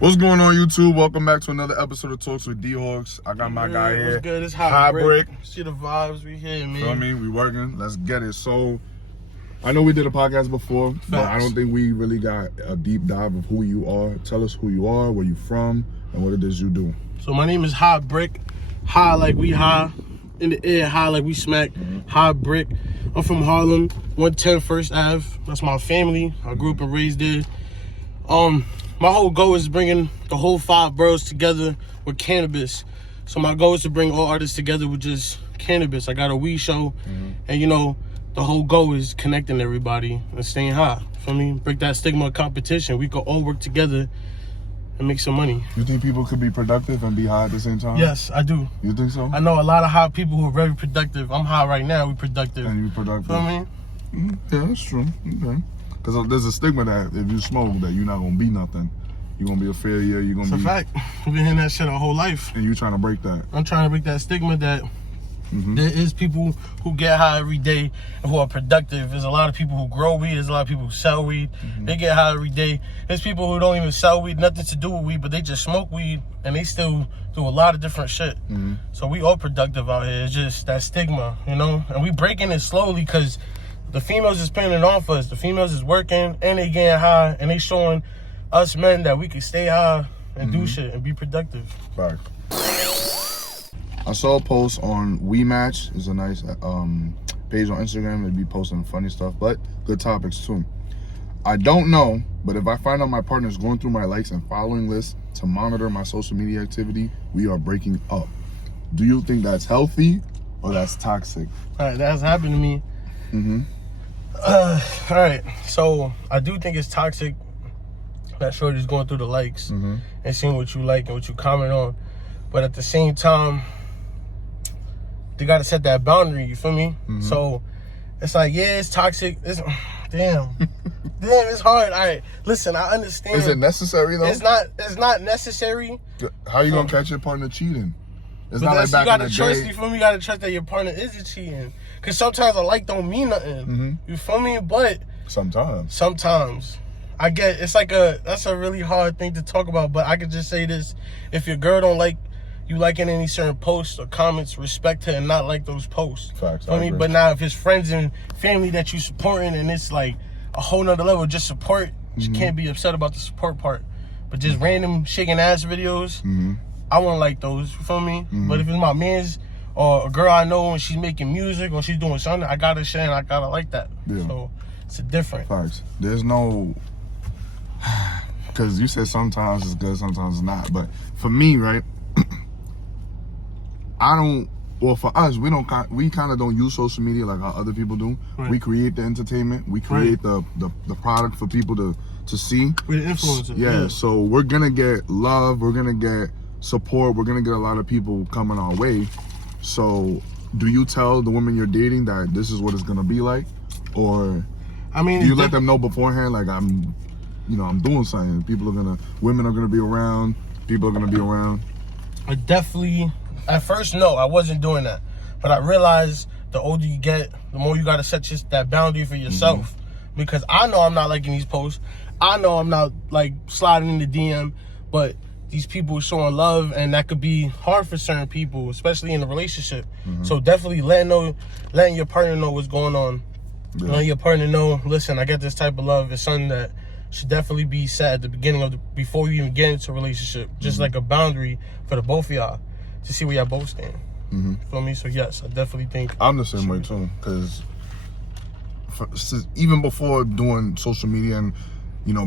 What's going on, YouTube? Welcome back to another episode of Talks with Dhawks. I got my guy here. What's good? It's Hot Brick. See the vibes we here, man. Feel me? We working. Let's get it. So, I know we did a podcast before, but I don't think we really got a deep dive of who you are. Tell us who you are, where you from, and what it is you do. So my name is Hot Brick. High like we high. In the air, high like we smack. Hot Brick. I'm from Harlem, 110 First Ave. That's my family. I grew up and raised there. My whole goal is bringing the whole 5 boroughs together with cannabis. So my goal is to bring all artists together with just cannabis. I got a weed show, and you know, the whole goal is connecting everybody and staying high. Feel me? Break that stigma of competition. We could all work together and make some money. You think people could be productive and be high at the same time? Yes, I do. You think so? I know a lot of high people who are very productive. I'm high right now. We productive. And you productive. Feel me? Yeah, that's true. Okay. Because there's a stigma that if you smoke, that you're not going to be nothing. You're going to be a failure. You're going to be... It's a fact. We've been hearing that shit our whole life. And you trying to break that. I'm trying to break that stigma that there is people who get high every day and who are productive. There's a lot of people who grow weed. There's a lot of people who sell weed. They get high every day. There's people who don't even sell weed, nothing to do with weed, but they just smoke weed and they still do a lot of different shit. So we all productive out here. It's just that stigma, you know? And we breaking it slowly because the females is paying it on for us. The females is working and they getting high and they showing us men that we can stay high and do shit and be productive. Right. I saw a post on We Match. It's a nice page on Instagram. They be posting funny stuff, but good topics too. I don't know, but if I find out my partner is going through my likes and following list to monitor my social media activity, we are breaking up. Do you think that's healthy or that's toxic? All right, that's happened to me. All right, so I do think it's toxic that shorty's going through the likes and seeing what you like and what you comment on, but at the same time, they gotta set that boundary. You feel me? So it's like, yeah, it's toxic. It's damn, it's hard. All right, listen, I understand. Is it necessary though? It's not necessary. How you gonna catch your partner cheating? It's But not like back in the trust, day. you feel me? You gotta trust that your partner isn't cheating. Cause sometimes a like don't mean nothing. You feel me? But sometimes I get that's a really hard thing to talk about. But I could just say this: if your girl don't like you liking any certain posts or comments, respect her and not like those posts. Facts. I mean, but now if it's friends and family that you supporting and it's like a whole nother level, just support. You can't be upset about the support part. But just random shaking ass videos, I won't like those. You feel me? But if it's my man's or a girl I know and she's making music or she's doing something, I gotta share and I gotta like that. Yeah. So it's a different. Facts. There's no, because you said sometimes it's good, sometimes it's not. But for me, right, for us, we kind of don't use social media like how other people do. Right. We create the entertainment. We create the product for people to see. We're the influencers. Yeah, so we're gonna get love. We're gonna get support. We're gonna get a lot of people coming our way. So do you tell the women you're dating that this is what it's gonna be like? Or do you let them know beforehand, like I'm doing something. Women are gonna be around, people are gonna be around? I definitely, at first, no, I wasn't doing that. But I realized the older you get, the more you gotta set that boundary for yourself. Because I know I'm not liking these posts. I know I'm not like sliding in the DM, but these people are showing love, and that could be hard for certain people, especially in a relationship. So definitely letting your partner know what's going on. Yeah. Letting your partner know, listen, I get this type of love. It's something that should definitely be set at the beginning before you even get into a relationship. Just like a boundary for the both of y'all to see where y'all both stand. Feel me? So yes, I definitely think I'm the same way too. Because even before doing social media and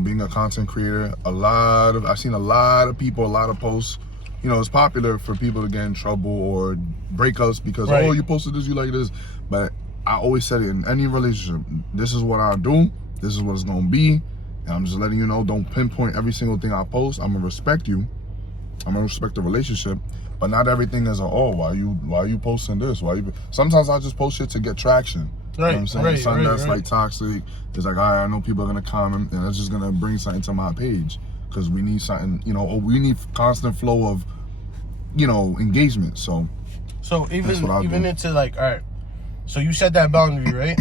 being a content creator, I've seen a lot of people, a lot of posts. It's popular for people to get in trouble or breakups because, oh, you posted this, you like this. But I always said it in any relationship, this is what I do, this is what it's gonna be. And I'm just letting you know, don't pinpoint every single thing I post. I'm gonna respect you. I'm gonna respect the relationship. But not everything is why are you posting this? Sometimes I just post shit to get traction. You know what I'm saying? Something that's like toxic. It's like, all right, I know people are gonna comment, and it's just gonna bring something to my page because we need something, or we need constant flow of, engagement. So even into like, all right, so you set that boundary, right?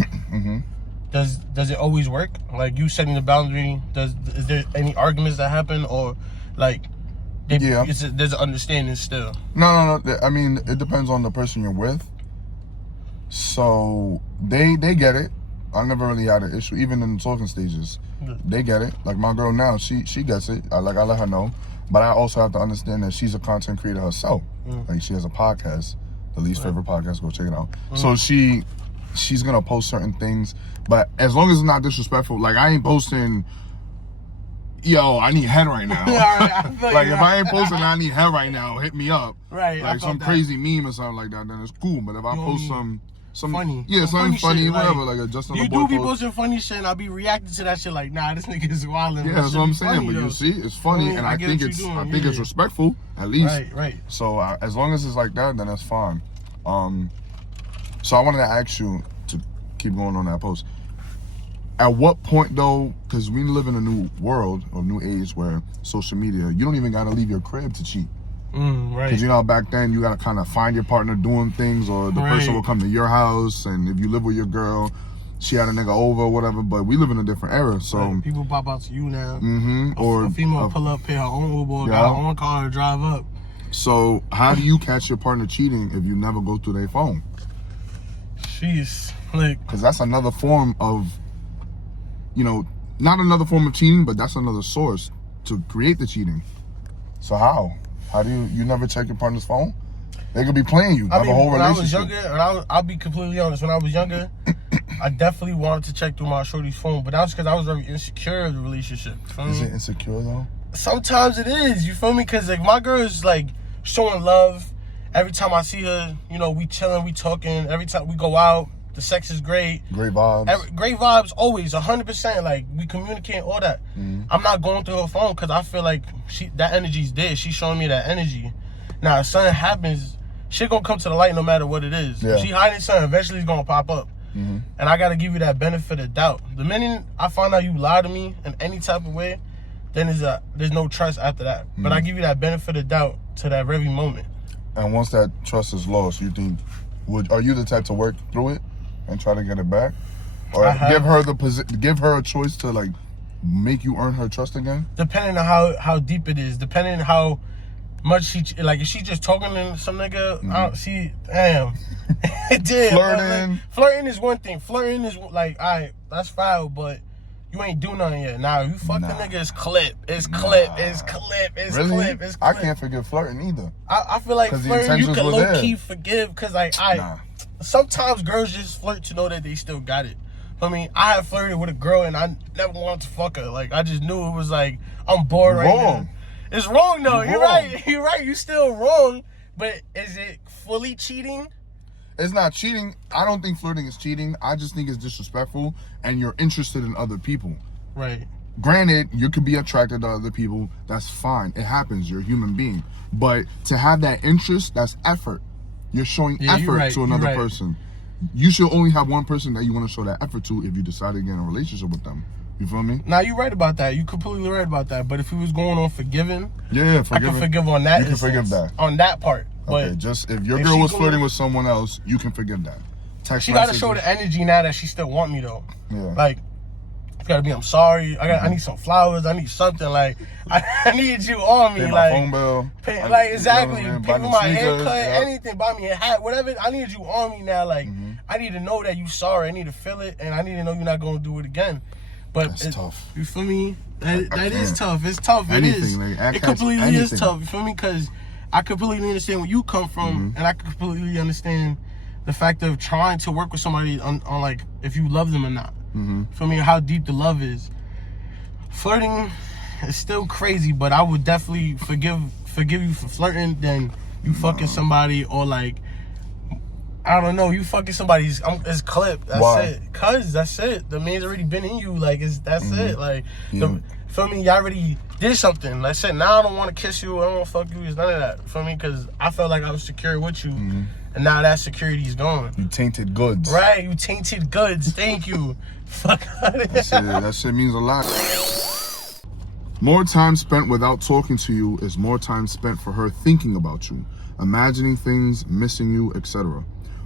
Does it always work? Like you setting the boundary, is there any arguments that happen, or like there's an understanding still. No. I mean, it depends on the person you're with. So they get it. I never really had an issue, even in the talking stages. They get it. Like my girl now, she gets it. I let her know. But I also have to understand that she's a content creator herself. Like she has a podcast, the least favorite podcast. Go check it out. So she's gonna post certain things, but as long as it's not disrespectful, like I ain't posting, yo, I need head right now. Like if I ain't posting, I need head right now, hit me up. Right. Like some crazy meme or something like that, then it's cool. But if I post some funny, something funny, shit, whatever, like a Justin you LeBoy do be post. posting funny shit, and I'll be reacting to that shit like, nah, this nigga is wilding. Yeah, that's what I'm saying. But you see, it's funny, and I think it's respectful at least. Right. So as long as it's like that, then that's fine. So I wanted to ask you to keep going on that post. At what point though, because we live in a new world or new age where social media, you don't even got to leave your crib to cheat. Right. Because you know back then you got to kind of find your partner doing things, or the person will come to your house, and if you live with your girl, she had a nigga over or whatever. But we live in a different era, so people pop out to you now. Or a female pull up, pay her own Uber, got her own car to drive up. So how do you catch your partner cheating if you never go through their phone? Jeez, like, because that's another form of, not another form of cheating, but that's another source to create the cheating. So how do you never check your partner's phone? They could be playing you. Have a whole relationship. When I was younger, I'll be completely honest. When I was younger, I definitely wanted to check through my shorty's phone, but that was because I was very insecure of the relationship. Is it insecure though? Sometimes it is. You feel me? Because like my girl is like showing love. Every time I see her, we chilling, we talking. Every time we go out, the sex is great. Great vibes. Great vibes always, 100%. Like we communicate, all that. I'm not going through her phone because I feel like that energy's there. She's showing me that energy. Now, if something happens, shit gonna come to the light no matter what it is. Yeah. If she hiding something, eventually it's gonna pop up. And I gotta give you that benefit of doubt. The minute I find out you lie to me in any type of way, then there's no trust after that. But I give you that benefit of doubt to that very moment. And once that trust is lost, are you the type to work through it and try to get it back, or give her a choice to like make you earn her trust again? Depending on how deep it is, depending on how much she like. If she just talking to some nigga, I don't see. Damn, it did. Flirting is one thing. Flirting is like, all right, that's foul, but you ain't do nothing yet. Now you fuck the nigga, it's clip. It's clip. I can't forgive flirting either. I feel like flirting you can low key forgive because like sometimes girls just flirt to know that they still got it. I mean, I have flirted with a girl and I never wanted to fuck her. Like I just knew it was like I'm bored right now. It's wrong though. You're right. You're still wrong. But is it fully cheating? It's not cheating. I don't think flirting is cheating. I just think it's disrespectful and you're interested in other people. Right. Granted, you could be attracted to other people. That's fine. It happens. You're a human being. But to have that interest, that's effort. You're showing effort to another person. You should only have one person that you want to show that effort to if you decide to get in a relationship with them. You feel me? Now you're right about that. You're completely right about that. But if he was going on forgiving, I can forgive on that. You can forgive that. On that part. Okay, but just if your girl was flirting with someone else, you can forgive that. She gotta show the energy now that she still want me though. Yeah. Like, it's gotta be, I'm sorry. I need some flowers. I need something. Like, I need you on me. Pay my like phone bill. Exactly. Pay for my haircut, yeah. anything. Buy me a hat, whatever. I need you on me now. Like, I need to know that you sorry. I need to feel it, and I need to know you're not gonna do it again. But that's tough. You feel me? That is tough. It's tough. It is. It completely is tough. You feel me? Because I completely understand where you come from, and I completely understand the fact of trying to work with somebody on like if you love them or not. For me, how deep the love is. Flirting is still crazy, but I would definitely forgive you for flirting than you fucking somebody, or like, I don't know, you fucking somebody's it's clip. That's it. Cause that's it. The man's already been in you. Like that's it. Like feel me? Y'all already did something. Like I said, now I don't want to kiss you. I don't want to fuck you. It's none of that. Feel me? Cause I felt like I was secure with you, and now that security's gone. You tainted goods. Right? You tainted goods. Thank you. Fuck out of here. That shit means a lot. More time spent without talking to you is more time spent for her thinking about you, imagining things, missing you, etc.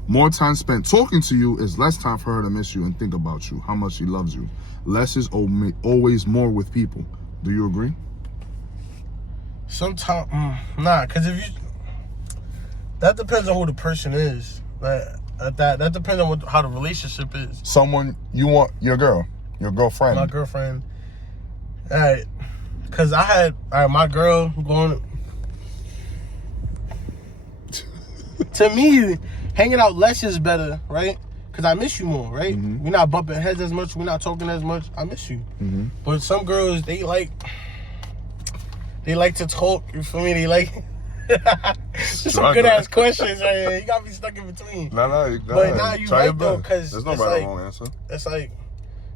More time spent talking to you is less time for her to miss you and think about you, how much she loves you. Less is always more with people. Do you agree? Sometimes, nah, because if you, that depends on who the person is. Like, that depends on how the relationship is. Someone you want, your girlfriend. My girlfriend. All right. Because my girl going. To me, hanging out less is better, right? Because I miss you more, right? We're not bumping heads as much. We're not talking as much. I miss you. But some girls, they like to talk. You feel me? They like. Some good ass questions right here. You got me stuck in between. No, but now you right though, because there's no right or wrong answer. It's like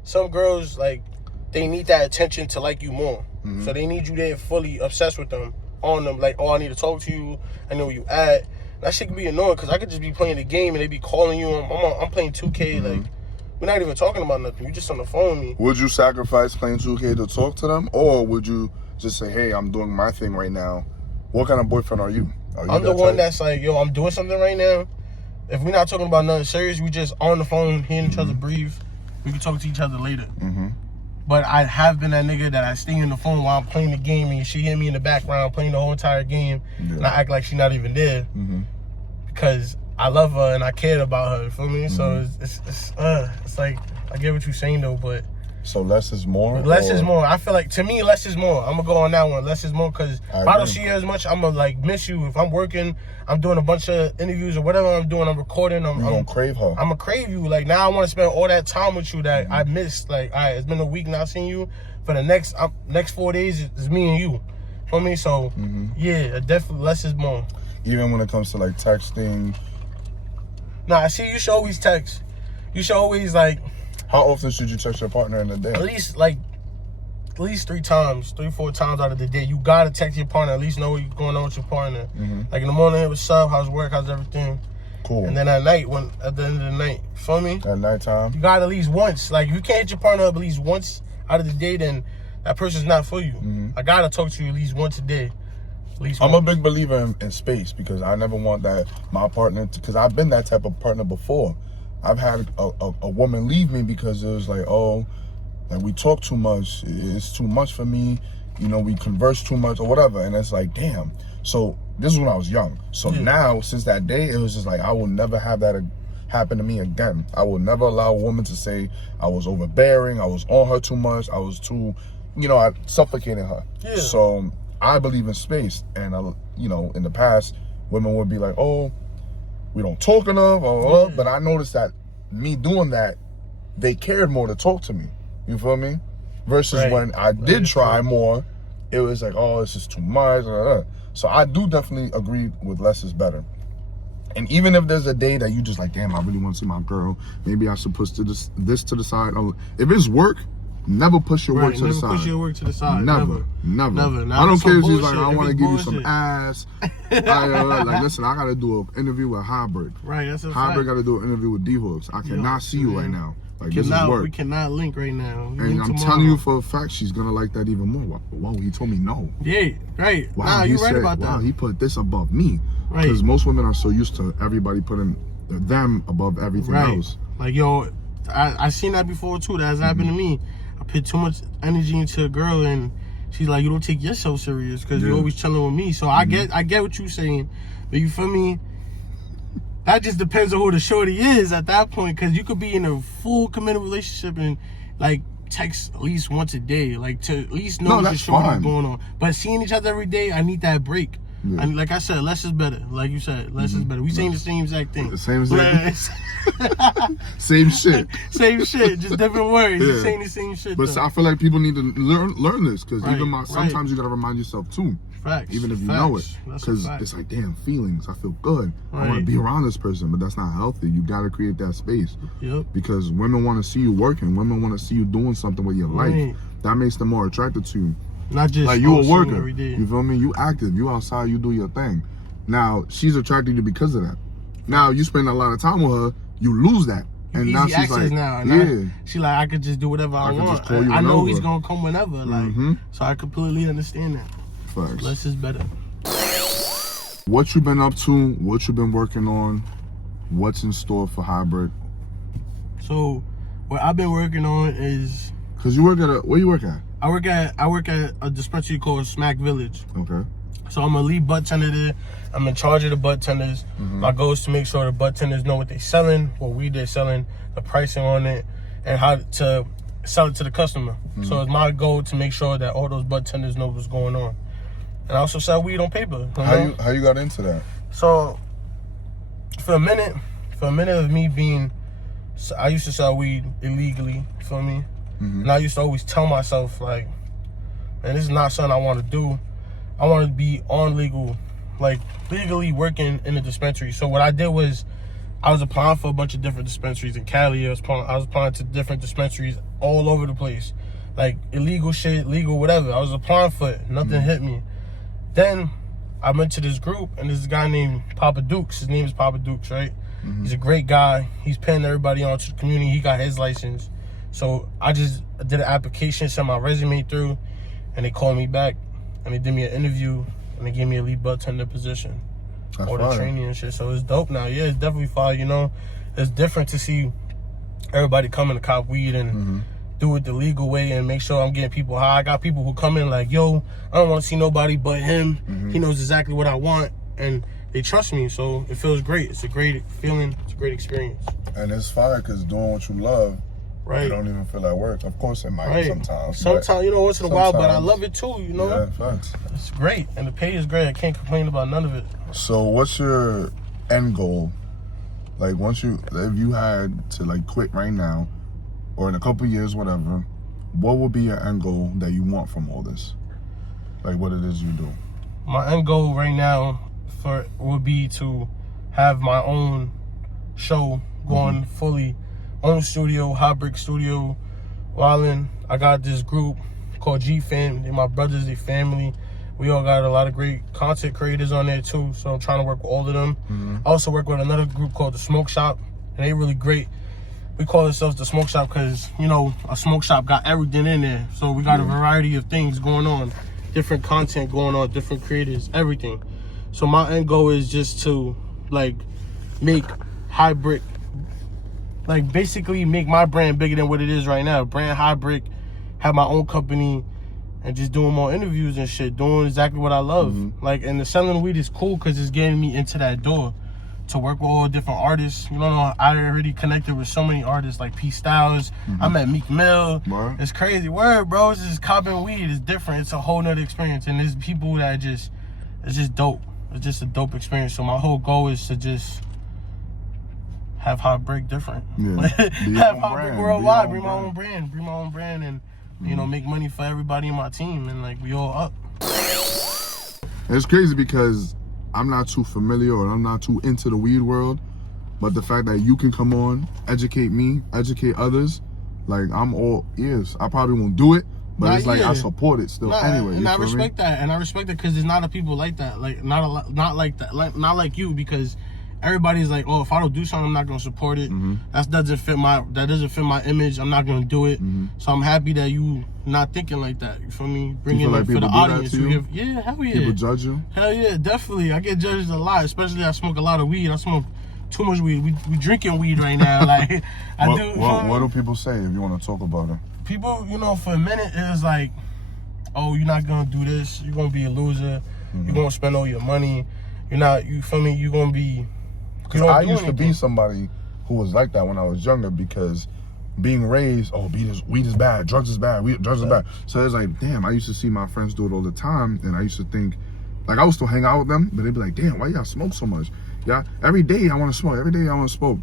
some girls, like, they need that attention to like you more. So they need you there fully obsessed with them, on them. Like, oh, I need to talk to you. I know where you at. That shit can be annoying because I could just be playing the game and they be calling you. I'm playing 2K. Like, we're not even talking about nothing. You just on the phone with me. Would you sacrifice playing 2K to talk to them, or would you just say, "Hey, I'm doing my thing right now"? What kind of boyfriend are you? I'm the one that's like, yo, I'm doing something right now. If we're not talking about nothing serious, we just on the phone, hearing each other breathe. We can talk to each other later. But I have been that nigga that I stay on the phone while I'm playing the game and she hear me in the background playing the whole entire game, and I act like she's not even there because I love her and I cared about her. You feel me? So it's like, I get what you're saying though, but. So less is more? Less is more. I feel like, to me, less is more. I'm going to go on that one. Less is more, because if I don't see you as much, I'm going to, like, miss you. If I'm working, I'm doing a bunch of interviews or whatever I'm doing, I'm recording. I'm going to crave her. I'm going to crave you. Like, now I want to spend all that time with you that I missed. Like, all right, it's been a week not seeing you. For the next 4 days, it's me and you. For me, so, yeah, definitely less is more. Even when it comes to, like, texting? Nah, I see you should always text. You should always, like... How often should you text your partner in a day? At least 3 times, 3-4 times out of the day. You gotta text your partner. At least know what's going on with your partner. Like in the morning, what's up? How's work? How's everything? Cool. And then at night, at the end of the night, you feel me? At nighttime, you got at least once. Like, if you can't hit your partner up at least once out of the day, then that person's not for you. I gotta talk to you at least once a day. I'm a big believer in space, because I never want that my partner, because I've been that type of partner before. I've had a woman leave me because it was like, oh, like, we talk too much. It's too much for me. You know, we converse too much or whatever. And it's like, damn. So this is when I was young. So now, since that day, it was just like, I will never have that happen to me again. I will never allow a woman to say I was overbearing, I was on her too much, I was too, I suffocated her. So I believe in space. And, in the past, women would be like, oh, we don't talk enough, but I noticed that me doing that, they cared more to talk to me. You feel me? Versus when I did try more, it was like, oh, this is too much. So I do definitely agree with less is better. And even if there's a day that you just like, damn, I really want to see my girl, maybe I should push this to the side. If it's work, never push your work to the side. Never push your work to the side. Never. I don't care if she's like, I want to give you some ass. Like, listen, I got to do an interview with Hybrid. Right, that's a Hybrid got to do an interview with Dhawks. I cannot see you right now. Like, this is work. We cannot link right now. And I'm telling you for a fact, she's going to like that even more. Whoa, he told me no. Yeah, right. Wow, you're right about that. Wow, he put this above me. Right. Because most women are so used to everybody putting them above everything else. Like, yo, I seen that before too. That has happened to me. I put too much energy into a girl and she's like, you don't take yourself serious because you're always chilling with me. So I get what you're saying, but you feel me? That just depends on who the shorty is at that point, because you could be in a full committed relationship and like text at least once a day, like to at least know what the shorty's going on. But seeing each other every day, I need that break. And like I said, less is better. Like you said, less is better. We saying the same exact thing. The same exact same shit. Same shit, just different words. You're saying the same shit. But I feel like people need to learn this, because even sometimes you gotta remind yourself too. Facts. Even if you know it, because it's like, damn, feelings. I feel good. I want to be around this person, but that's not healthy. You gotta create that space. Because women want to see you working. Women want to see you doing something with your life. That makes them more attracted to you. Not just like you a worker. You feel me? You active. You outside. You do your thing. Now she's attracted to you because of that. Now you spend a lot of time with her. You lose that. And now she's like, she's like, I could just do whatever I want. Just call you I know he's gonna come whenever. Like, so I completely understand that. Facts. Less is better. What you been up to? What you been working on? What's in store for Hybrid? So, what I've been working on is, cause you work at where you work at? I work at a dispensary called Smack Village. Okay. So I'm a lead bud tender there. I'm in charge of the bud tenders. My goal is to make sure the bud tenders know what they're selling, what weed they're selling, the pricing on it, and how to sell it to the customer. So it's my goal to make sure that all those bud tenders know what's going on. And I also sell weed on paper. How you got into that? So for a minute of me being, I used to sell weed illegally, you feel me? And I used to always tell myself, like, man, this is not something I want to do. I want to be on legal, like legally working in the dispensary. So what I did was, I was applying for a bunch of different dispensaries in Cali. I was applying to different dispensaries all over the place. Like illegal shit, legal, whatever. I was applying for it. Nothing hit me. Then I went to this group, and there's a guy named Papa Dukes. His name is Papa Dukes, right? He's a great guy. He's paying everybody on to the community. He got his license. So I just did an application, sent my resume through, and they called me back, and they did me an interview, and they gave me a lead bud tender position. All the training and shit. So it's dope now. Yeah, it's definitely fire, you know. It's different to see everybody coming to cop weed and do it the legal way and make sure I'm getting people high. I got people who come in like, yo, I don't want to see nobody but him. He knows exactly what I want, and they trust me. So it feels great. It's a great feeling. It's a great experience. And it's fire because doing what you love, right, you don't even feel like work. Of course it might sometimes. Sometimes, you know, once in a while, but I love it too, you know? Yeah, facts. It's great. And the pay is great. I can't complain about none of it. So what's your end goal? Like if you had to like quit right now or in a couple years, whatever, what would be your end goal that you want from all this? Like what it is you do? My end goal right now would be to have my own show going fully, own studio, Hot Brick Studio, wildin'. I got this group called G Fam. They're my brothers, they family. We all got a lot of great content creators on there too, so I'm trying to work with all of them. I also work with another group called the Smoke Shop, and they really great. We call ourselves the Smoke Shop because, you know, a smoke shop got everything in there. So we got a variety of things going on, different content going on, different creators, everything. So my end goal is just to like make High Brick, like basically make my brand bigger than what it is right now. Brand High Brick, have my own company, and just doing more interviews and shit, doing exactly what I love. Like, and the selling weed is cool because it's getting me into that door to work with all different artists. You know, I already connected with so many artists like P Styles. I met Meek Mill. It's crazy. Word, bro. It's just copping weed. It's different. It's a whole nother experience. And there's people that it's just dope. It's just a dope experience. So my whole goal is to just have Hot Brick different. Have Hot Brick worldwide. Bring my own brand, and you know, make money for everybody in my team, and like we all up. It's crazy because I'm not too familiar or I'm not too into the weed world, but the fact that you can come on, educate me, educate others, like I'm all ears. I probably won't do it, but it's like I support it still anyway. And I respect that, because there's not a people like that, like not like that, like not like you, because everybody's like, oh, if I don't do something, I'm not gonna support it. That doesn't fit my image. I'm not gonna do it. So I'm happy that you not thinking like that. You feel me? Bringing it for the audience. Yeah, hell yeah. People judge you? Hell yeah, definitely. I get judged a lot, especially I smoke a lot of weed. I smoke too much weed. We drinking weed right now. Like what do people say if you want to talk about it? People, you know, for a minute it was like, oh, you're not gonna do this. You're gonna be a loser. You're gonna spend all your money. You feel me? You're gonna be. Because I used to be somebody who was like that when I was younger, because being raised, oh, weed is bad, drugs is bad, drugs is bad. So it's like, damn, I used to see my friends do it all the time, and I used to think, like, I would still hang out with them, but they'd be like, damn, why y'all smoke so much? Yeah, every day I want to smoke,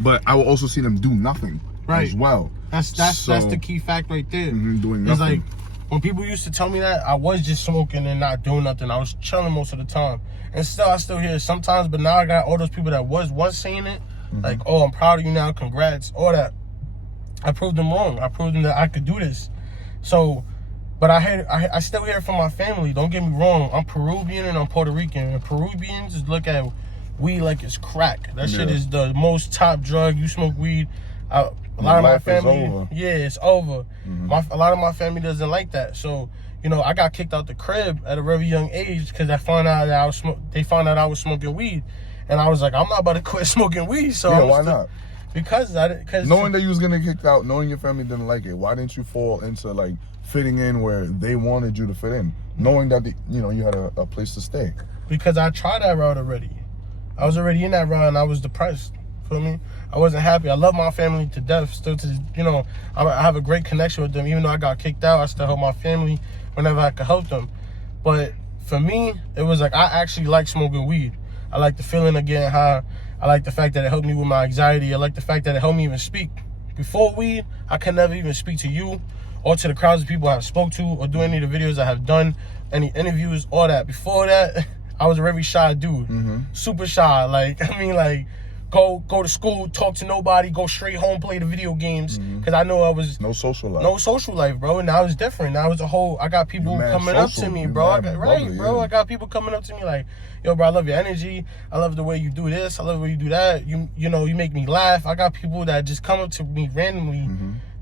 But I will also see them do nothing as well. That's the key fact right there. Doing nothing. It's like, when people used to tell me that, I was just smoking and not doing nothing. I was chilling most of the time. And I still hear it sometimes, but now I got all those people that was once saying it, like, oh, I'm proud of you now, congrats, all that. I proved them wrong. I proved them that I could do this. So, but I still hear it from my family. Don't get me wrong. I'm Peruvian and I'm Puerto Rican. And Peruvians just look at weed like it's crack. That shit is the most top drug. You smoke weed, a lot of my family, it's over. A lot of my family doesn't like that. So, you know, I got kicked out the crib at a very young age because they found out I was smoking weed, and I was like, I'm not about to quit smoking weed. So why not? Because knowing that you was gonna get kicked out, knowing your family didn't like it, why didn't you fall into like fitting in where they wanted you to fit in? knowing that you had a place to stay? Because I tried that route already. I was already in that route and I was depressed. Feel me? I wasn't happy. I love my family to death. Still to, I have a great connection with them. Even though I got kicked out, I still help my family whenever I could help them. But for me, it was like I actually like smoking weed. I like the feeling of getting high. I like the fact that it helped me with my anxiety. I like the fact that it helped me even speak. Before weed, I could never even speak to you or to the crowds of people I have spoke to or do any of the videos I have done, any interviews, all that. Before that, I was a very shy dude. Super shy. Go to school, talk to nobody, go straight home, play the video games. Because I know I was... No social life. No social life, bro. And now it's different. Now it's I got people coming up to me, bro. I got people coming up to me like, yo, bro, I love your energy. I love the way you do this. I love the way you do that. You make me laugh. I got people that just come up to me randomly.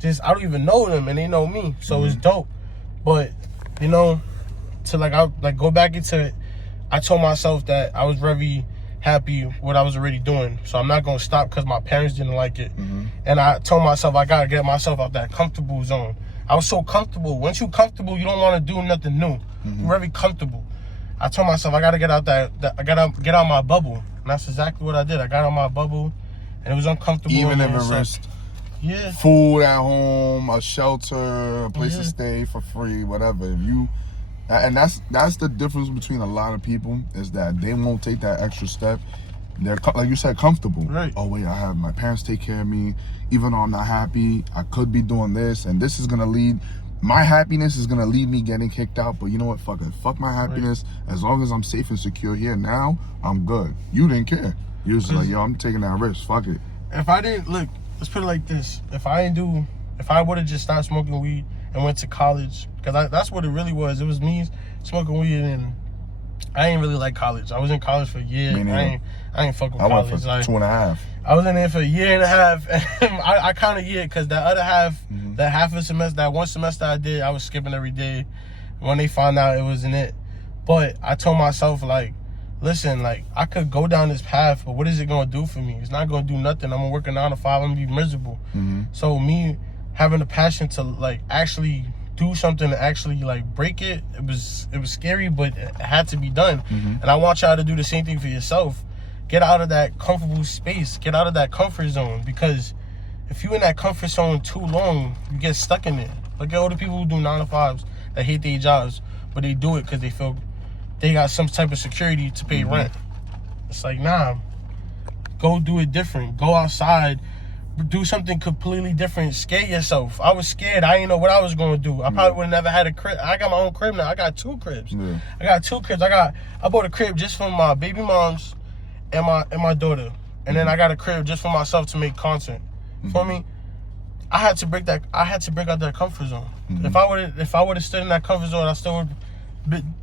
I don't even know them and they know me. So it's dope. But, to go back into it, I told myself that I was very happy what I was already doing, so I'm not gonna stop because my parents didn't like it. And I told myself I gotta get myself out that comfortable zone. I was so comfortable. Once you're comfortable, you don't want to do nothing new. You're very comfortable. I told myself I gotta get out I gotta get out my bubble, and that's exactly what I did. I got out my bubble, and it was uncomfortable. Even if it was food at home, a shelter, a place to stay for free, whatever. And that's the difference between a lot of people, is that they won't take that extra step. They're, like you said, comfortable. Right. Oh wait, I have my parents take care of me. Even though I'm not happy, I could be doing this, and this is gonna lead. My happiness is gonna lead me getting kicked out. But you know what? Fuck it. Fuck my happiness. Right. As long as I'm safe and secure here now, I'm good. You didn't care. You was like, yo, I'm taking that risk. Fuck it. If I didn't look, let's put it like this: if I would have just stopped smoking weed and went to college, because that's what it really was. It was me smoking weed, and I ain't really like college. I was in college for a year. I ain't fuck with college. I went for 2.5. I was in there for a year and a half, and I kind of because that other half, that half of semester, that one semester I did, I was skipping every day. When they found out it wasn't it, but I told myself, like, listen, like, I could go down this path, but what is it gonna do for me? It's not gonna do nothing. I'm gonna work a 9 to 5. I'm gonna be miserable. So me having the passion to like actually do something to actually like break it, it was scary, but it had to be done. And I want y'all to do the same thing for yourself. Get out of that comfortable space, get out of that comfort zone, because if you in that comfort zone too long, you get stuck in it. Look at all the people who do 9 to 5s that hate their jobs, but they do it because they feel they got some type of security to pay rent. It's like, nah, go do it different. Go outside, do something completely different. Scare yourself. I was scared. I didn't know what I was going to do. I probably would have never had a crib. I got my own crib now. I got 2 cribs. I got 2 cribs. I bought a crib just for my baby moms and my daughter. And then I got a crib just for myself to make content. For me, I had to break out that comfort zone. If I would have stood in that comfort zone, I still would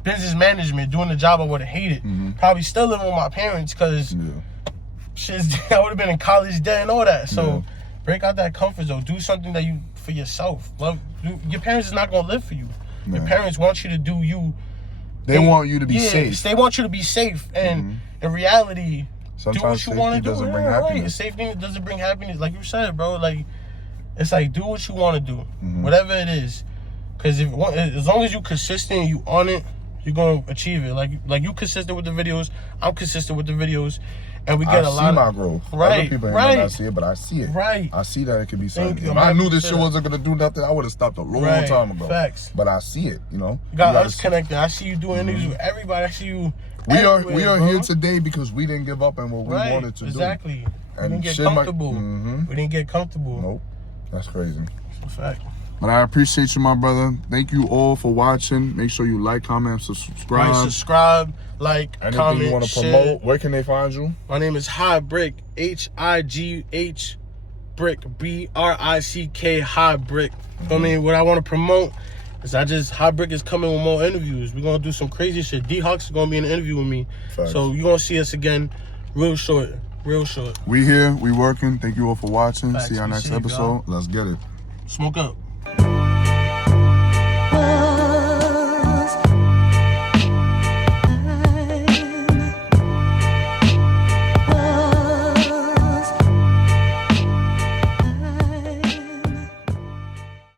business management, doing the job I would have hated. Probably still living with my parents, because I would have been in college debt and all that. So break out that comfort zone. Do something that you for yourself. Your parents is not gonna live for you. Your parents want you to do you. They want you to be safe. They want you to be safe. And in reality, sometimes do what you want to do. Doesn't bring happiness. Safety doesn't bring happiness, like you said, bro. Like, it's like, do what you want to do, whatever it is. Because as long as you consistent and you on it, you're gonna achieve it. Like you consistent with the videos, I'm consistent with the videos, and we get a lot of my growth. Other people may not see it, but I see it. I see that it could be something. If I knew this shit wasn't gonna do nothing, I would have stopped a long time ago. Facts. But I see it. You got us connected. I see you doing interviews with everybody. I see you. We are here today because we didn't give up on what we wanted to do. Exactly. And we didn't get comfortable. We didn't get comfortable. Nope. That's crazy. That's a fact. But I appreciate you, my brother. Thank you all for watching. Make sure you like, comment, subscribe. Anything comment, you want to promote? Where can they find you? My name is High Brick, HIGH Brick, BRICK, High Brick. I mean, what I want to promote is High Brick is coming with more interviews. We're gonna do some crazy shit. Dhawks is gonna be in an interview with me. Facts. So you're gonna see us again real short. We here, we working. Thank you all for watching. Facts. See y'all next episode. Let's get it. Smoke up.